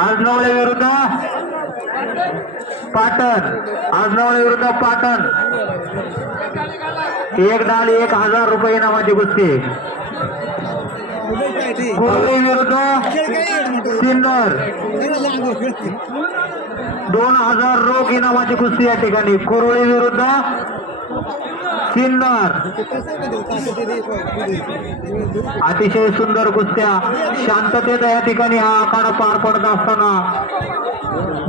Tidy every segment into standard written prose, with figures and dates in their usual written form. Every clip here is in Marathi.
आजनवळे विरुद्ध पाटण, आजनवळे विरुद्ध पाटण, एक डाल 1000 रुपये इनामाची कुस्ती. कोळी विरुद्ध सिन्नर, 2000 रोख इनामाची कुस्ती या ठिकाणी. कोरोळी विरुद्ध सिन्नर. अतिशय सुंदर कुस्त्या शांततेत या ठिकाणी हा आखाडा पार पडत असताना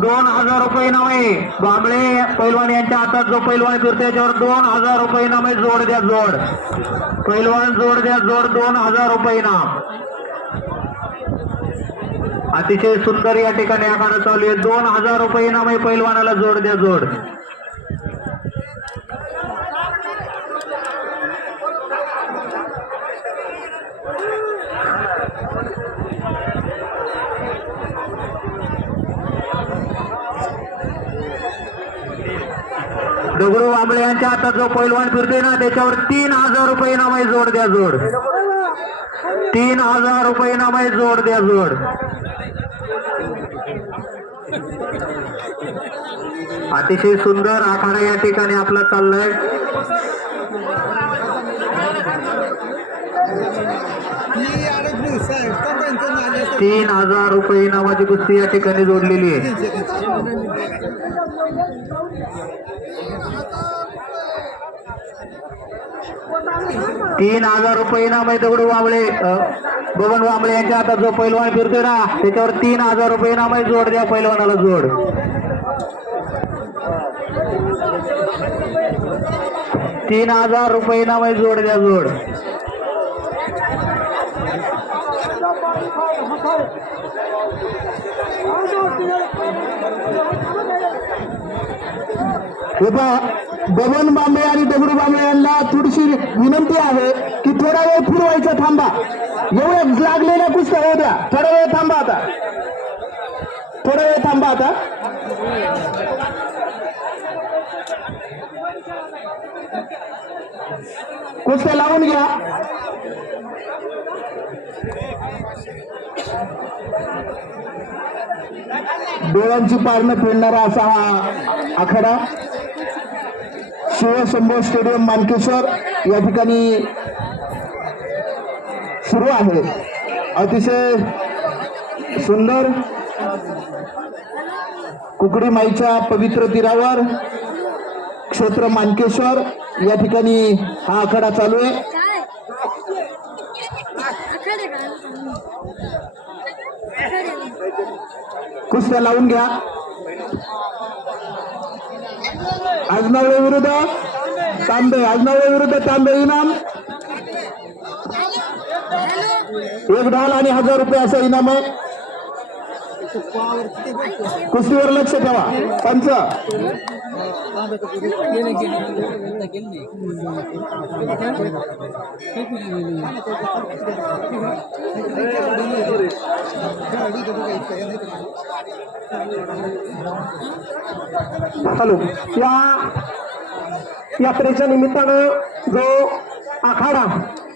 2000 रुपये इनाम आहे. बांबळे पैलवान यांच्या हातात जो पैलवान फिरतो त्याच्यावर 2000 रुपये इनाम आहे. जोड द्या जोड, पैलवान जोड द्या जोड, 2000 रुपये इनाम. अतिशय सुंदर या ठिकाणी आखाडा चालू आहे. 2000 रुपये इनाम आहे. पैलवानाला जोड द्या जोड. दगडू बांबळे यांच्या हातात जो पैलवान फिरतोय ना त्याच्यावर 3000 रुपये इनाम आहे. जोड द्या जोड, 3000 रुपये इनाम आहे. जोड द्या जोड. अतिशय सुंदर आखाडा या ठिकाणी आपला चाललाय. तीन 3000 रुपये इनामाची कुस्ती या ठिकाणी जोडलेली आहे. 3000 रुपये इनाम आहे. दगडू बांबळे बबन बांबळे यांच्या हातात जो पैलवान फिरतोय ना त्याच्यावर 3000 रुपये इनाम आहे. जोड द्या पैलवानाला जोड. 3000 रुपये इनाम आहे. जोड द्या जोड. बबन बांबळे आणि दगडू बांबळे यांना थोडीशी विनंती आहे की थोडा वेळ फिरवायचं, थांबा. एवढ्या लागलेल्या कुस्त्या होऊ द्या. थोडा वेळ थांबा आता, थोडा वेळ थांबा आता. कुस्त्या लावून घ्या. डोळ्यांची पारणं फिरणारा असा हा आखाडा शिवशंभो स्टेडियम मानकेश्वर या ठिकाणी सुरू आहे. अतिशय सुंदर कुकडी माईच्या पवित्र तीरावर क्षेत्र मानकेश्वर या ठिकाणी हा आखाडा चालू आहे. कुस्त्या लावून घ्या. आजनवळे विरुद्ध तांबे, आजनवळे विरुद्ध तांबे इनाम 1 ढाल आणि 1000 रुपये असं इनाम आहे. कुस्तीवर लक्ष ठेवा. पंच हॅलो. या यात्रेच्या निमित्तानं जो आखाडा,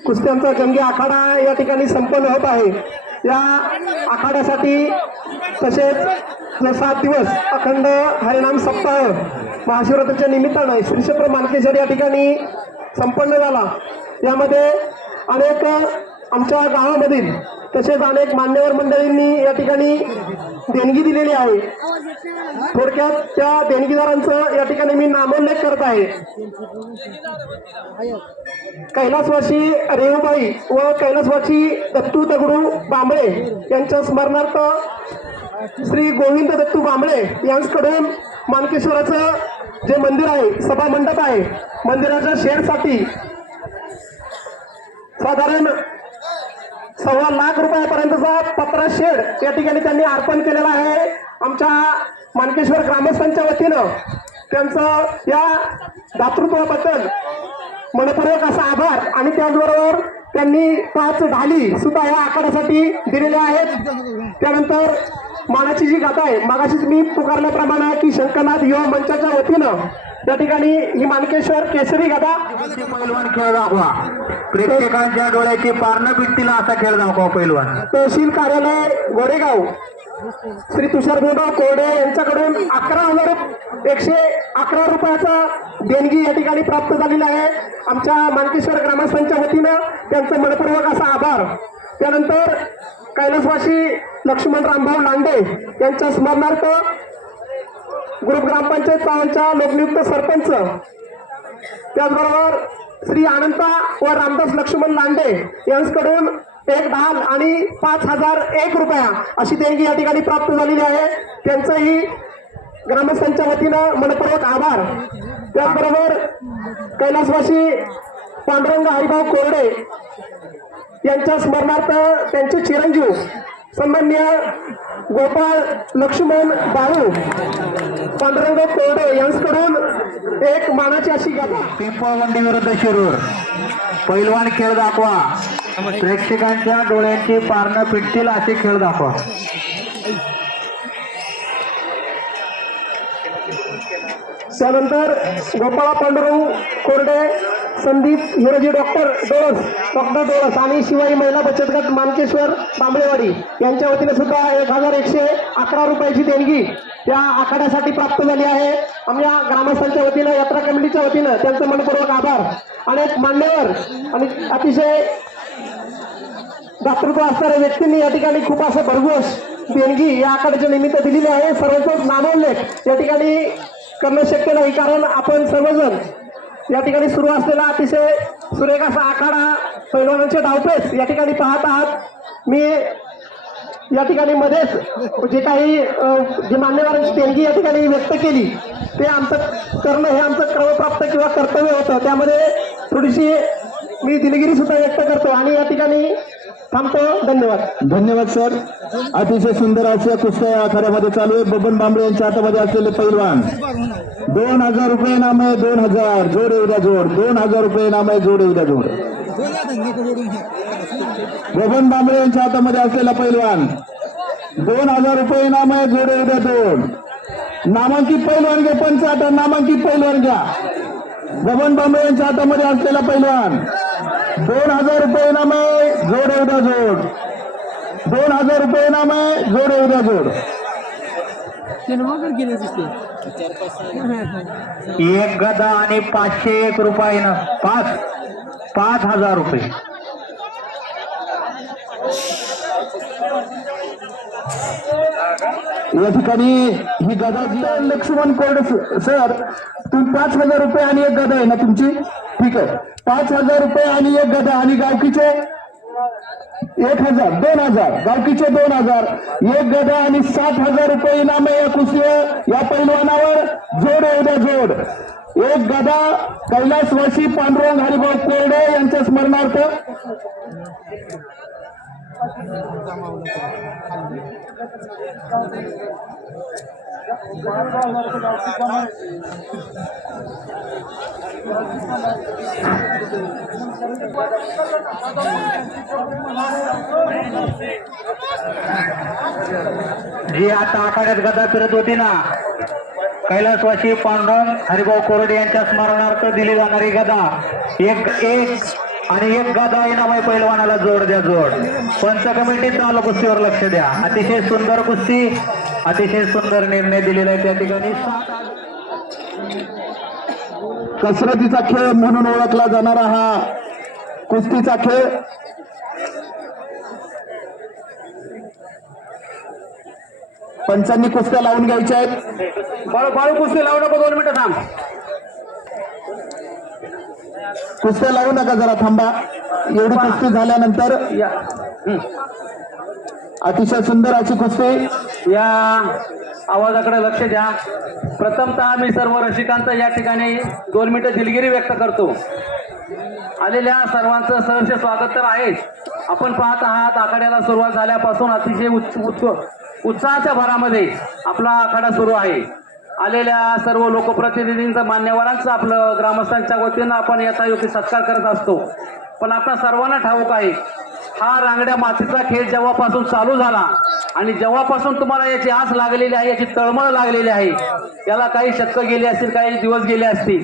कुस्त्यांचा जंगी आखाडा या ठिकाणी संपन्न होत आहे. या आखाड्यासाठी तसेच 7 दिवस अखंड हरिनाम सप्ताह महाशिवरात्रीच्या निमित्तानं श्री क्षेत्र मानकेश्वर या ठिकाणी संपन्न झाला. यामध्ये अनेक आमच्या गावामधील तसेच अनेक मान्यवर मंडळींनी या ठिकाणी देणगी दिलेली आहे. थोडक्यात त्या देणगीदारांचं या ठिकाणी मी नामोल्लेख करत आहे. कैलासवासी रेवबाई व कैलासवासी दत्तू दगडू बांबळे यांच्या स्मरणार्थ श्री गोविंद दत्तू बांबळे यांच्याकडून मानकेश्वराचं जे मंदिर आहे, सभा मंडप आहे, मंदिराच्या शेडसाठी साधारण 1.25 लाख रुपयापर्यंतचा पत्रा शेड या ठिकाणी त्यांनी अर्पण केलेला आहे. आमच्या मानकेश्वर ग्रामस्थांच्या वतीनं त्यांचं या दातृत्वाबद्दल मनपूर्वक असा आभार. आणि त्याचबरोबर त्यांनी 5 ढाली सुद्धा या आखाड्यासाठी दिलेल्या आहेत. त्यानंतर मानाची जी गाथा आहे, मागाशीच मी पुकारल्याप्रमाणे की शंकरनाथ युवा मंचाच्या वतीनं या ठिकाणी ही मानकेश्वर केसरी गदा पैलवान खेळ दाखवा. प्रेक्षकांच्या डोळ्याची पारणं पिटतील असा खेळ दाखवा पैलवान. तहसील कार्यालय गोरेगाव श्री तुषारभाऊ कोरडे यांच्याकडून 11,111 रुपयाचा देणगी या ठिकाणी प्राप्त झालेला आहे. आमच्या मानकेश्वर ग्रामस्थांच्या वतीनं त्यांचं मनपूर्वक असा आभार. त्यानंतर कैलासवासी लक्ष्मण रामभाऊ लांडे यांच्या स्मरणार्थ ग्रुप ग्रामपंचायत चावलच्या लोकनियुक्त सरपंच, त्याचबरोबर श्री अनंता व रामदास लक्ष्मण लांडे यांच्याकडून एक ढाल आणि 5,001 रुपया अशी देणगी या ठिकाणी प्राप्त झालेली आहे. त्यांचंही ग्रामस्थांच्या वतीनं मनपूर्वक आभार. त्याचबरोबर कैलासवासी पांडुरंग हरिभाऊ कोरडे यांच्या स्मरणार्थ त्यांचे चिरंजीव सन्माननीय गोपाळ लक्ष्मण बाळू पांडुरंग कोरडे यांच्याकडून एक मानाची अशी गदा. पिंपळवंडी विरुद्ध शिरूर पैलवान खेळ दाखवा. प्रेक्षकांच्या डोळ्यांची पारणं पिटतील असे खेळ दाखवा. त्यानंतर गोपाळ पांडुरंग कोरडे, संदीप हिरोजी डॉक्टर डोळस आणि शिवाई महिला बचत गट मानकेश्वर बांबळेवाडी यांच्या वतीने सुद्धा 1,111 रुपयाची देणगी या आखाड्यासाठी प्राप्त झाली आहे. आम्ही या ग्रामस्थांच्या वतीनं, यात्रा कमिटीच्या वतीनं त्यांचं मनपूर्वक आभार. अनेक मान्यवर आणि अतिशय दातृत्व असणाऱ्या व्यक्तींनी या ठिकाणी खूप असं भरघोस देणगी या आखाड्याच्या निमित्त दिलेली आहे. सर्वांचाच नामोल्लेख या ठिकाणी करणं शक्य नाही, कारण आपण सर्वजण या ठिकाणी सुरू असलेला अतिशय सुरेख असा आखाडा पैलवानांचे धावपेच या ठिकाणी पाहत आहात. मी या ठिकाणी मध्येच जे काही जे मान्यवरांची देणगी या ठिकाणी व्यक्त केली ते आमचं करणं हे आमचं क्रमप्राप्त किंवा कर्तव्य होतं. त्यामध्ये थोडीशी मी दिलगिरी सुद्धा व्यक्त करतो आणि या ठिकाणी थांबतो. धन्यवाद. धन्यवाद सर. अतिशय सुंदर अशा कुस्त्या आखाड्यामध्ये चालू आहे. बबन बांबळे यांच्या हातामध्ये असलेले पैलवान 2,000 रुपये नाम आहे. 2,000 जोड उद्या जोड. 2,000 रुपये नाम आहे. जोड उद्या जोड. बबन बांबळे यांच्या हातामध्ये असलेला पैलवान 2,000 रुपये नाम आहे. जोड उद्या जोड. नामांकित पैलवान घ्या. 55 नामांकित पैलवान घ्या. बबन बांबळे यांच्या हातामध्ये असलेला पैलवान 2,000 रुपये नाम आहे. जोड उद्या जोड. 2,000 रुपये नाम आहे. जोड उद्या जोड. एक गदा आणि 501 रुपयानं 5,000 रुपये. या ठिकाणी ही गदा जी आहे, लक्ष्मण कोरडे सर, तुम्ही 5,000 रुपये आणि एक गदा आहे ना तुमची? ठीक आहे. 5,000 रुपये आणि एक गदा आणि गावकीचे 1,000, 2,000, गावकीचे 2,000, एक गदा आणि 60,000 रुपये इनाम आहे या कुस्तीवर या पैलवानावर. जोड उद्या जोड. एक गदा कैलासवासी पांडुरंग हरिभाऊ कोरडे यांच्या स्मरणार्थ. जी आता आखाड्यात गदा फिरत होती ना, कैलासवासी पांडुरंग हरिभाऊ कोरडे यांच्या स्मरणार्थ दिली जाणारी गदा एक आणि एक गदा इनाम आहे पैलवानाला. जोड द्या जोड. पंच कमिटी चालू कुस्तीवर लक्ष द्या. अतिशय सुंदर कुस्ती, अतिशय सुंदर निर्णय दिलेला आहे त्या ठिकाणी. कसरतीचा खेळ म्हणून ओळखला जाणारा हा कुस्तीचा खेळ पंचांनी कुस्त्या लावून घ्यायच्या आहेत. बाळू कुस्ती लावू नको. 2 मिनिटं थांब. कुस्त्या लावू नका, जरा थांबा. एवढी कुस्ती झाल्यानंतर अतिशय सुंदर अशी कुस्ती. या आवाजाकडे लक्ष द्या. प्रथमतः मी सर्व रसिकांचं या ठिकाणी 2 मिनिटं दिलगिरी व्यक्त करतो. आलेल्या सर्वांचं सहर्ष स्वागत तर आहेच. आपण पाहत आहात आखाड्याला सुरुवात झाल्यापासून अतिशय उत्साहाच्या भरामध्ये आपला आखाडा सुरू आहे. आलेल्या सर्व लोकप्रतिनिधींचं, मान्यवरांचं, आपलं ग्रामस्थांच्या वतीनं आपण यथायोग्य सत्कार करत असतो. पण आपल्या सर्वांना ठाऊक आहे हा रांगड्या मातीचा खेळ जेव्हापासून चालू झाला आणि जेव्हापासून तुम्हाला याची आस लागलेली आहे, याची तळमळ लागलेली आहे, त्याला काही शतक गेले असतील, काही दिवस गेले असतील,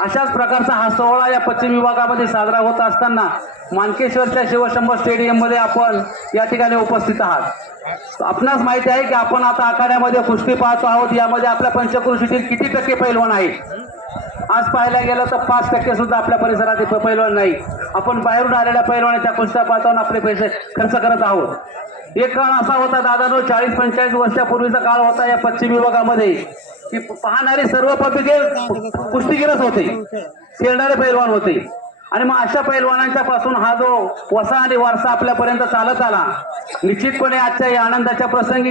अशाच प्रकारचा हा सोहळा या पश्चिम विभागामध्ये साजरा होत असताना मानकेश्वरच्या शिवशंभर स्टेडियम मध्ये आपण या ठिकाणी उपस्थित आहात. आपणास माहिती आहे की आपण आता आखाड्यामध्ये कुस्ती पाहतो आहोत. यामध्ये आपल्या पंचक्रोशीतील किती टक्के पैलवान आहेत? आज पाहायला गेलं तर 5% सुद्धा आपल्या परिसरात पैलवान नाही. आपण बाहेरून आलेल्या पैलवानाच्या कुस्त्या पाहतो आणि आपले पैसे खर्च करत आहोत. एक काळ असा होता दादानो, 40-45 वर्षापूर्वीचा काळ होता या पश्चिम विभागामध्ये की पाहणारे सर्व पब्लिक कुस्तीगीरच होते, खेळणारे पैलवान होते. आणि मग अशा पैलवानांच्या पासून हा जो वसा आणि वारसा आपल्यापर्यंत चालत आला. निश्चितपणे आजच्या या आनंदाच्या प्रसंगी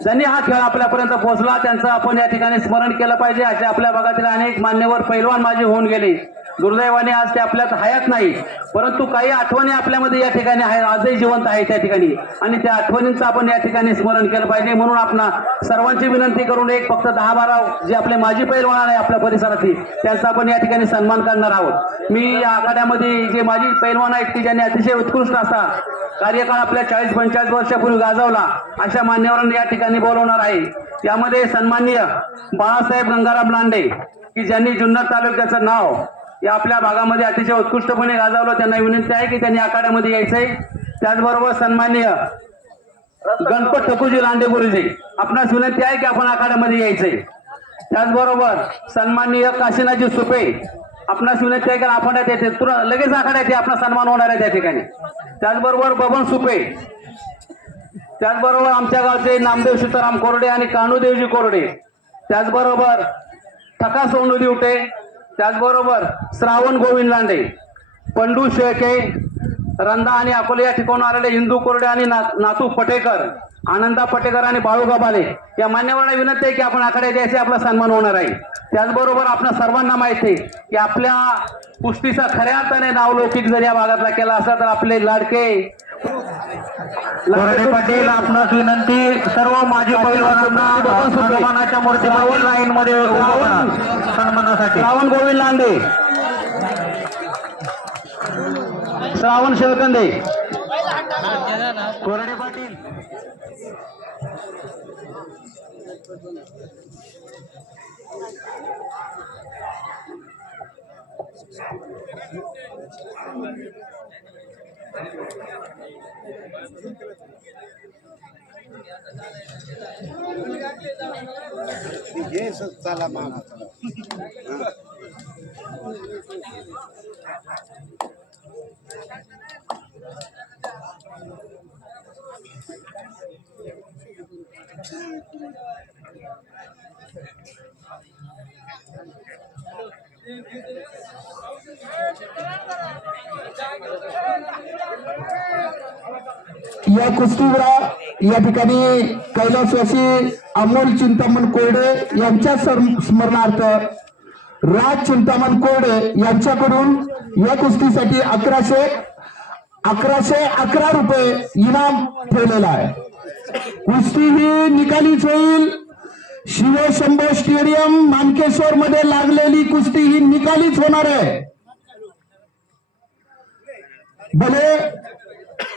ज्यांनी हा खेळ आपल्यापर्यंत पोहोचला त्यांचं आपण या ठिकाणी स्मरण केलं पाहिजे. असे आपल्या भागातील अनेक मान्यवर पैलवान माझे होऊन गेले. दुर्दैवाने आज ते आपल्यात हयात नाही, परंतु काही आठवणी आपल्यामध्ये या ठिकाणी आहेत, आजही जिवंत आहेत त्या ठिकाणी, आणि त्या आठवणींचं आपण या ठिकाणी स्मरण केलं पाहिजे. म्हणून आपण सर्वांची विनंती करून एक फक्त 10-12 जे आपले माजी पैलवान आहे आपल्या परिसरातील त्यांचा आपण या ठिकाणी सन्मान करणार आहोत. मी या आखाड्यामध्ये जे माजी पैलवान आहेत की ज्यांनी अतिशय उत्कृष्ट असा कार्यकाळ आपल्या 40-45 वर्षापूर्वी गाजवला अशा मान्यवरांना या ठिकाणी बोलवणार आहे. यामध्ये सन्माननीय बाळासाहेब गंगाराम लांडे की ज्यांनी जुन्नर तालुक्याचं नाव या आपल्या भागामध्ये अतिशय उत्कृष्टपणे गाजवलं. त्यांना विनंती आहे की त्यांनी आखाड्यामध्ये यायचंय. त्याचबरोबर सन्माननीय गणपत ठकूजी लांडे गुरुजी आपणास विनंती आहे की आपण आखाड्यामध्ये यायचंय. त्याचबरोबर सन्माननीय काशीनाथजी सुपे आपणास विनंती आहे की आखाड्यात येते, लगेच आखाड्यात आपला सन्मान होणार आहे त्या ठिकाणी. त्याचबरोबर बबन सुपे, त्याचबरोबर आमच्या गावचे नामदेव सीताराम कोरडे आणि कान्हूदेवजी कोरडे, त्याचबरोबर ठका सोनू दिवटे, त्याचबरोबर श्रावण गोविंद लांडे, पंडू शेळके, रंदा आणि अकोले या ठिकाणून आलेले हिंदू कोरडे आणि नातू पटेकर, आनंदा पटेकर आणि बाळू गबाले या मान्यवरांना विनंती आहे की आपण आखाड्यात यायचे, आपला सन्मान होणार आहे. त्याचबरोबर आपल्या सर्वांना माहिती आहे की आपल्या कुस्तीचा खऱ्या अर्थाने नावलौकिक जर या भागातला केला असला तर आपले लाडके कोरडे पाटील आपणास विनंती, सर्व माजी पैलवानांना सन्मानाच्या मूर्तीवर लाईन मध्ये उभं करा सन्मानासाठी. श्रावण गोविंद लांडे, श्रावण शेळकंदे, कोरडे पाटील या कुस्तीला या ठिकाणी कैलासवासी अमोल चिंतामण कोरडे यांच्या स्मरणार्थ राज चिंतामण कोरडे यांच्याकडून या कुस्तीसाठी 1111 रुपये इनाम ठेवलेला आहे. कुस्ती ही निकालीच होईल. शिवशंभो स्टेडियम मानकेश्वर मध्ये लागलेली कुस्ती ही निकालीच होणार आहे. भले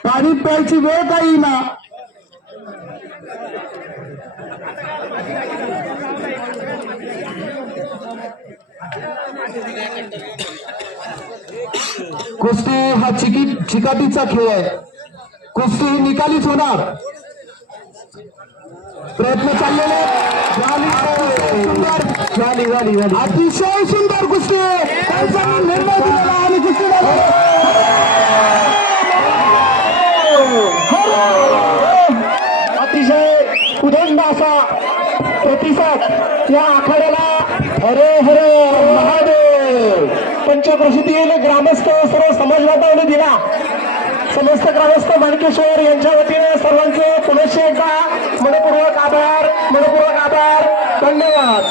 पाणी प्यायची वेळ काही ना, कुस्ती हा चिकाटीचा खेळ आहे. कुस्ती ही निकालीच होणार. प्रयत्न चाललेले सुंदर अतिशय सुंदर कुस्ती त्यांचा निर्णय दिलेला आणि कुस्ती अतिशय उदंड असा प्रतिसाद या आखाड्याला. हरे हरे महादेव. पंचक्रोशीतील ग्रामस्थ सर्व समाज बांधवांनी दिला. समस्त ग्रामस्थ मानकेश्वर यांच्या वतीने सर्वांचे पुनश्च एकदा मनपूर्वक आभार, मनपूर्वक आभार. धन्यवाद.